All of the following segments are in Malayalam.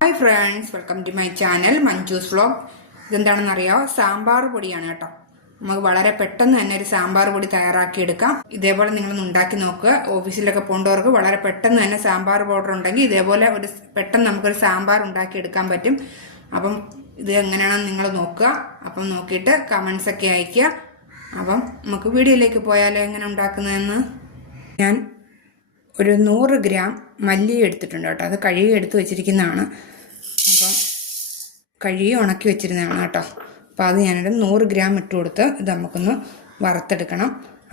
Hi friends, welcome to my channel Manju's vlog. ഇതെന്താണെന്ന് അറിയാമോ? സാമ്പാർ പൊടിയാണ് കേട്ടോ. നമുക്ക് വളരെ പെട്ടെന്ന് തന്നെ ഒരു സാമ്പാർ പൊടി തയ്യാറാക്കിയെടുക്കാം. ഇതേപോലെ നിങ്ങളൊന്ന് ഉണ്ടാക്കി നോക്കുക. ഓഫീസിലൊക്കെ പോകേണ്ടവർക്ക് വളരെ പെട്ടെന്ന് തന്നെ സാമ്പാർ പൗഡർ ഉണ്ടെങ്കിൽ ഇതേപോലെ പെട്ടെന്ന് നമുക്കൊരു സാമ്പാർ ഉണ്ടാക്കിയെടുക്കാൻ പറ്റും. അപ്പം ഇത് എങ്ങനെയാണെന്ന് നിങ്ങൾ നോക്കുക. അപ്പം നോക്കിയിട്ട് കമൻസ് ഒക്കെ അയയ്ക്കുക. അപ്പം നമുക്ക് വീഡിയോയിലേക്ക് പോയാലോ എങ്ങനെ ഉണ്ടാക്കുന്നതെന്ന്. ഞാൻ ഒരു 100 ഗ്രാം മല്ലി എടുത്തിട്ടുണ്ട് കേട്ടോ. അത് കഴുകി എടുത്ത് വെച്ചിരിക്കുന്നതാണ്. അപ്പം കഴുകി ഉണക്കി വെച്ചിരുന്നതാണ് കേട്ടോ. അപ്പോൾ അത് ഞാനൊരു 100 ഗ്രാം ഇട്ട് കൊടുത്ത് ഇത് നമുക്കൊന്ന് വറുത്തെടുക്കണം.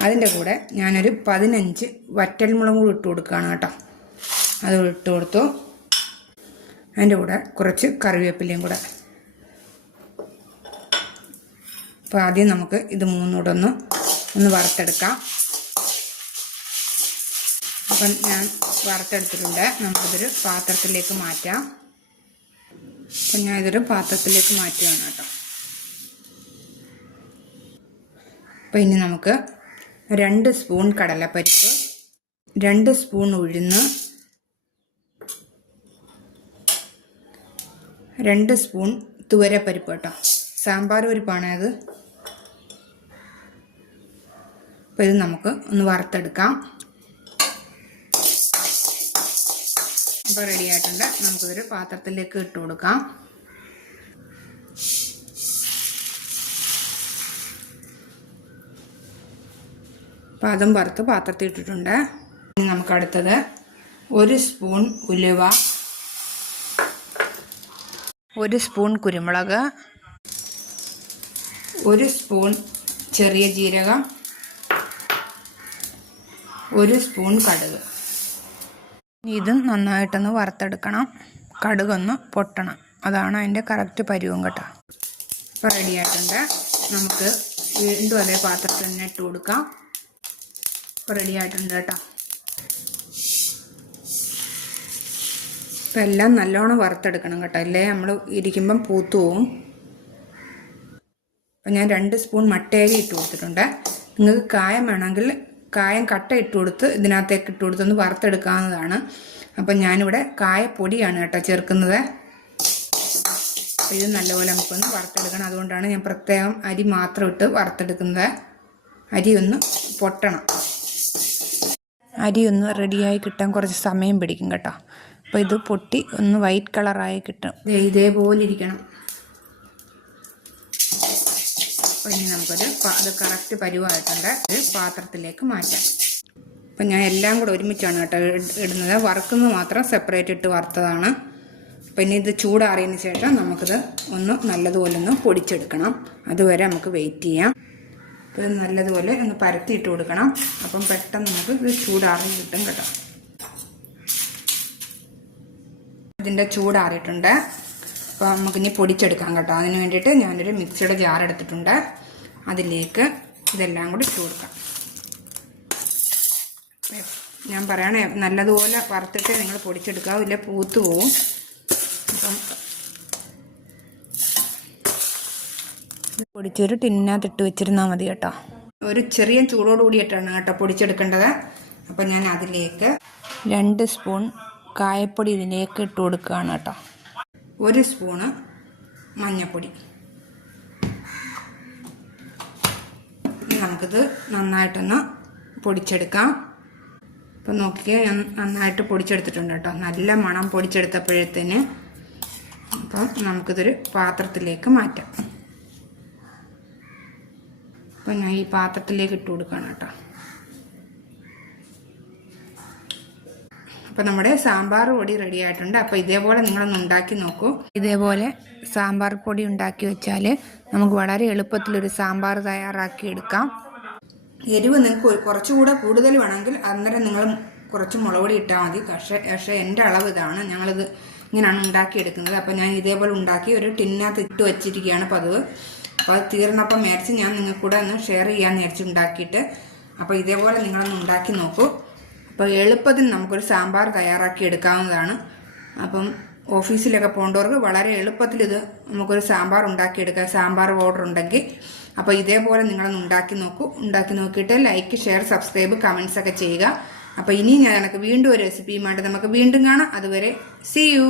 അതിൻ്റെ കൂടെ ഞാനൊരു 15 വറ്റൽമുളക് കൂടി ഇട്ട് കൊടുക്കുകയാണ് കേട്ടോ. അത് ഇട്ട് കൊടുത്തു. അതിൻ്റെ കൂടെ കുറച്ച് കറിവേപ്പിലയും കൂടെ. അപ്പോൾ ആദ്യം നമുക്ക് ഇത് മൂന്നൂടെ ഒന്ന് വറുത്തെടുക്കാം. അപ്പം ഞാൻ വറുത്തെടുത്തിട്ടുണ്ട്. നമുക്കിതൊരു പാത്രത്തിലേക്ക് മാറ്റാം. അപ്പം ഞാൻ ഇതൊരു പാത്രത്തിലേക്ക് മാറ്റുകയാണ് കേട്ടോ. അപ്പം ഇനി നമുക്ക് 2 സ്പൂൺ കടലപ്പരിപ്പ്, 2 സ്പൂൺ ഉഴുന്ന്, 2 സ്പൂൺ തുവരപ്പരിപ്പ് കേട്ടോ. സാമ്പാർ പരിപ്പാണ് അത്. അപ്പോൾ ഇത് നമുക്ക് ഒന്ന് വറുത്തെടുക്കാം. ഇപ്പോൾ റെഡി ആയിട്ടുണ്ട്. നമുക്കിതൊരു പാത്രത്തിലേക്ക് ഇട്ട് കൊടുക്കാം. അപ്പോൾ അതും വറുത്ത് പാത്രത്തിൽ ഇട്ടിട്ടുണ്ട്. ഇനി നമുക്ക് അടുത്തത് 1 സ്പൂൺ ഉലുവ, 1 സ്പൂൺ കുരുമുളക്, 1 സ്പൂൺ ചെറിയ ജീരകം, 1 സ്പൂൺ കടുക്. ഇതും നന്നായിട്ടൊന്ന് വറുത്തെടുക്കണം. കടുകൊന്ന് പൊട്ടണം. അതാണ് അതിൻ്റെ കറക്റ്റ് പരുവം കേട്ടോ. ഇപ്പോൾ റെഡി ആയിട്ടുണ്ട്. നമുക്ക് വീണ്ടും അതേ പാത്രത്തിൽ തന്നെ ഇട്ട് കൊടുക്കാം. ഇപ്പോൾ റെഡി ആയിട്ടുണ്ട് കേട്ടോ. ഇപ്പം എല്ലാം നല്ലോണം വറുത്തെടുക്കണം കേട്ടോ. അല്ലേ നമ്മൾ ഇരിക്കുമ്പം പൂത്തു പോവും. അപ്പം ഞാൻ 2 സ്പൂൺ മട്ടേരി ഇട്ട് കൊടുത്തിട്ടുണ്ട്. നിങ്ങൾക്ക് കായം വേണമെങ്കിൽ കായം കട്ട ഇട്ട് കൊടുത്ത് ഇതിനകത്തേക്ക് ഇട്ട് കൊടുത്തൊന്ന് വറുത്തെടുക്കാവുന്നതാണ്. അപ്പം ഞാനിവിടെ കായപ്പൊടിയാണ് കേട്ടോ ചേർക്കുന്നത്. അപ്പോൾ ഇത് നല്ലപോലെ നമുക്കൊന്ന് വറുത്തെടുക്കണം. അതുകൊണ്ടാണ് ഞാൻ പ്രത്യേകം അരി മാത്രം ഇട്ട് വറുത്തെടുക്കുന്നത്. അരി ഒന്ന് പൊട്ടണം. അരി ഒന്ന് റെഡിയായി കിട്ടാൻ കുറച്ച് സമയം പിടിക്കും കേട്ടോ. അപ്പോൾ ഇത് പൊട്ടി ഒന്ന് വൈറ്റ് കളറായി കിട്ടും. ഇതേപോലെ ഇരിക്കണം. അപ്പോൾ ഇനി നമുക്കൊരു അത് കറക്റ്റ് പരുവായിട്ടുണ്ട്. ഒരു പാത്രത്തിലേക്ക് മാറ്റാം. അപ്പം ഞാൻ എല്ലാം കൂടെ ഒരുമിച്ചാണ് കേട്ടോ ഇടുന്നത്. വറുക്കുന്നത് മാത്രം സെപ്പറേറ്റ് ഇട്ട് വറുത്തതാണ്. അപ്പം ഇനി ഇത് ചൂടാറിയതിന് ശേഷം നമുക്കിത് ഒന്ന് നല്ലതുപോലെ ഒന്ന് പൊടിച്ചെടുക്കണം. അതുവരെ നമുക്ക് വെയിറ്റ് ചെയ്യാം. ഇത് നല്ലതുപോലെ ഒന്ന് പരത്തിയിട്ട് കൊടുക്കണം. അപ്പം പെട്ടെന്ന് നമുക്ക് ഇത് ചൂടാറി കിട്ടും കേട്ടോ. ഇതിൻ്റെ ചൂടാറിയിട്ടുണ്ട്. അപ്പോൾ നമുക്കിനി പൊടിച്ചെടുക്കാം കേട്ടോ. അതിന് വേണ്ടിയിട്ട് ഞാനൊരു മിക്സിയുടെ ജാർ എടുത്തിട്ടുണ്ട്. അതിലേക്ക് ഇതെല്ലാം കൂടി ഇട്ട് കൊടുക്കാം. ഞാൻ പറയണേ, നല്ലതുപോലെ വറുത്തിട്ട് നിങ്ങൾ പൊടിച്ചെടുക്കുക, ഇല്ല പൂത്തു പോവും. അപ്പം പൊടിച്ചൊരു ടിന്നിനകത്ത് ഇട്ട് വെച്ചിരുന്നാൽ മതി കേട്ടോ. ഒരു ചെറിയ ചൂടോട് കൂടിയിട്ടാണ് കേട്ടോ പൊടിച്ചെടുക്കേണ്ടത്. അപ്പം ഞാൻ അതിലേക്ക് 2 സ്പൂൺ കായപ്പൊടി ഇതിലേക്ക് ഇട്ട് കൊടുക്കുകയാണ് കേട്ടോ. 1 സ്പൂണ് മഞ്ഞൾപ്പൊടി. നമുക്കിത് നന്നായിട്ടൊന്ന് പൊടിച്ചെടുക്കാം. അപ്പം നോക്കിയാൽ ഞാൻ നന്നായിട്ട് പൊടിച്ചെടുത്തിട്ടുണ്ട് കേട്ടോ. നല്ല മണം പൊടിച്ചെടുത്തപ്പോഴത്തേന്. അപ്പം നമുക്കിതൊരു പാത്രത്തിലേക്ക് മാറ്റാം. അപ്പം ഞാൻ ഈ പാത്രത്തിലേക്ക് ഇട്ട് കൊടുക്കുകയാണ് കേട്ടോ. അപ്പോൾ നമ്മുടെ സാമ്പാർ പൊടി റെഡി ആയിട്ടുണ്ട്. അപ്പോൾ ഇതേപോലെ നിങ്ങളൊന്ന് ഉണ്ടാക്കി നോക്കൂ. ഇതേപോലെ സാമ്പാർ പൊടി ഉണ്ടാക്കി വെച്ചാൽ നമുക്ക് വളരെ എളുപ്പത്തിലൊരു സാമ്പാർ തയ്യാറാക്കി എടുക്കാം. എരിവ് നിങ്ങൾക്ക് കുറച്ചുകൂടെ കൂടുതൽ വേണമെങ്കിൽ അന്നേരം നിങ്ങൾ കുറച്ച് മുളക് പൊടി ഇട്ടാൽ മതി. പക്ഷേ എൻ്റെ അളവ് ഇതാണ്. ഞങ്ങളിത് ഇങ്ങനെയാണ് ഉണ്ടാക്കിയെടുക്കുന്നത്. അപ്പോൾ ഞാൻ ഇതേപോലെ ഉണ്ടാക്കി ഒരു ടിന്നിനകത്ത് ഇട്ട് വെച്ചിരിക്കുകയാണ് പതിവ്. അപ്പോൾ അത് തീർന്നപ്പം മേടിച്ച് ഞാൻ നിങ്ങൾക്ക് കൂടെ ഒന്ന് ഷെയർ ചെയ്യാൻ ഉണ്ടാക്കിയിട്ട്. അപ്പോൾ ഇതേപോലെ നിങ്ങളൊന്ന് ഉണ്ടാക്കി നോക്കൂ. അപ്പോൾ എളുപ്പത്തിൽ നമുക്കൊരു സാമ്പാർ തയ്യാറാക്കി എടുക്കാവുന്നതാണ്. അപ്പം ഓഫീസിലൊക്കെ പോകേണ്ടവർക്ക് വളരെ എളുപ്പത്തിൽ ഇത് നമുക്കൊരു സാമ്പാർ ഉണ്ടാക്കിയെടുക്കാം. സാമ്പാർ പൗഡർ ഉണ്ടെങ്കിൽ. അപ്പോൾ ഇതേപോലെ നിങ്ങളൊന്ന് ഉണ്ടാക്കി നോക്കൂ. ഉണ്ടാക്കി നോക്കിയിട്ട് ലൈക്ക്, ഷെയർ, സബ്സ്ക്രൈബ്, കമൻസ് ഒക്കെ ചെയ്യുക. അപ്പോൾ ഇനി ഞാൻ വീണ്ടും ഒരു റെസിപ്പിയുമായിട്ട് നമുക്ക് വീണ്ടും കാണാം. അതുവരെ സീ യു.